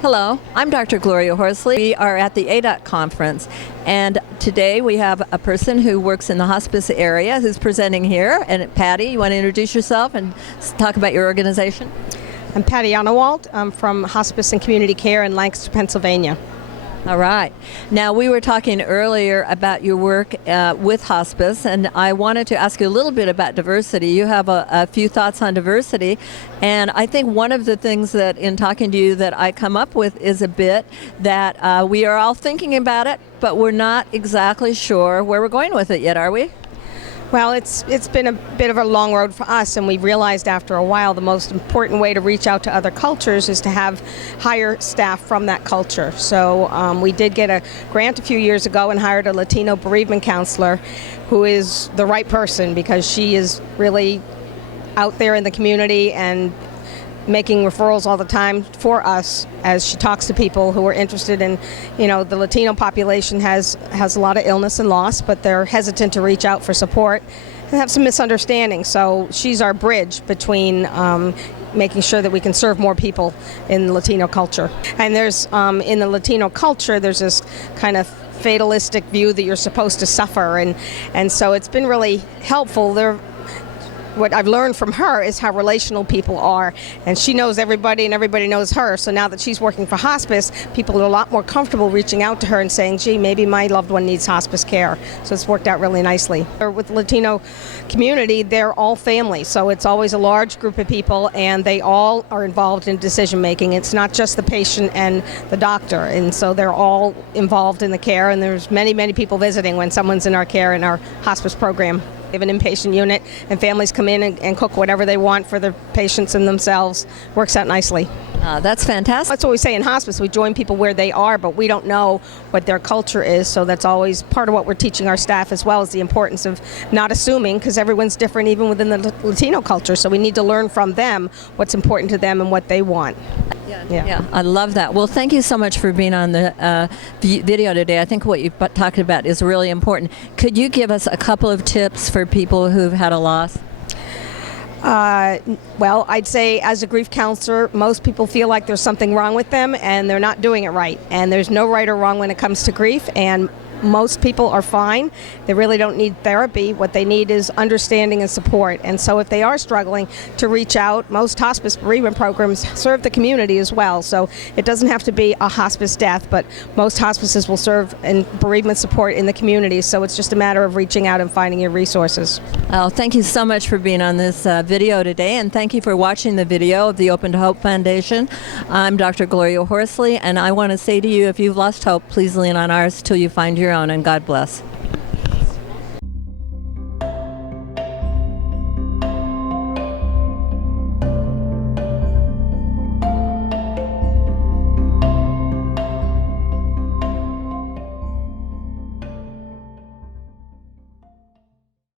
Hello, I'm Dr. Gloria Horsley. We are at the ADOT conference, and today we have a person who works in the hospice area who's presenting here. And Patti, you want to introduce yourself and talk about your organization? I'm Patti Anewalt. I'm from Hospice and Community Care in Lancaster, Pennsylvania. All right. Now, we were talking earlier about your work with hospice, and I wanted to ask you a little bit about diversity. You have a few thoughts on diversity, and I think one of the things that in talking to you that I come up with is a bit that we are all thinking about it, but we're not exactly sure where we're going with it yet, are we? Well, it's been a bit of a long road for us, and we realized after a while the most important way to reach out to other cultures is to have hire staff from that culture. So we did get a grant a few years ago and hired a Latino bereavement counselor who is the right person because she is really out there in the community and making referrals all the time for us as she talks to people who are interested in, the Latino population has a lot of illness and loss, but they're hesitant to reach out for support and have some misunderstandings. So she's our bridge between making sure that we can serve more people in Latino culture. And there's, in the Latino culture, there's this kind of fatalistic view that you're supposed to suffer. And so it's been really helpful. What I've learned from her is how relational people are, and she knows everybody and everybody knows her. So now that she's working for hospice, people are a lot more comfortable reaching out to her and saying, gee, maybe my loved one needs hospice care. So it's worked out really nicely. With the Latino community, they're all family, so it's always a large group of people, and they all are involved in decision making. It's not just the patient and the doctor, and so they're all involved in the care, and there's many people visiting when someone's in our care in our hospice program. We have an inpatient unit, and families come in and cook whatever they want for their patients and themselves. Works out nicely. That's fantastic. That's what we say in hospice. We join people where they are, but we don't know what their culture is, so that's always part of what we're teaching our staff, as well as the importance of not assuming, because everyone's different even within the Latino culture, so we need to learn from them what's important to them and what they want. Yeah, I love that. Well, thank you so much for being on the video today. I think what you talked about is really important. Could you give us a couple of tips for people who've had a loss? Well, I'd say as a grief counselor, most people feel like there's something wrong with them and they're not doing it right. And there's no right or wrong when it comes to grief, and most people are fine. They really don't need therapy. What they need is understanding and support. And so if they are struggling, to reach out. Most hospice bereavement programs serve the community as well. So it doesn't have to be a hospice death, but most hospices will serve in bereavement support in the community. So it's just a matter of reaching out and finding your resources. Oh, thank you so much for being on this video today, and thank you for watching the video of the Open to Hope Foundation. I'm Dr. Gloria Horsley, and I want to say to you, if you've lost hope, please lean on ours till you find your own, and God bless.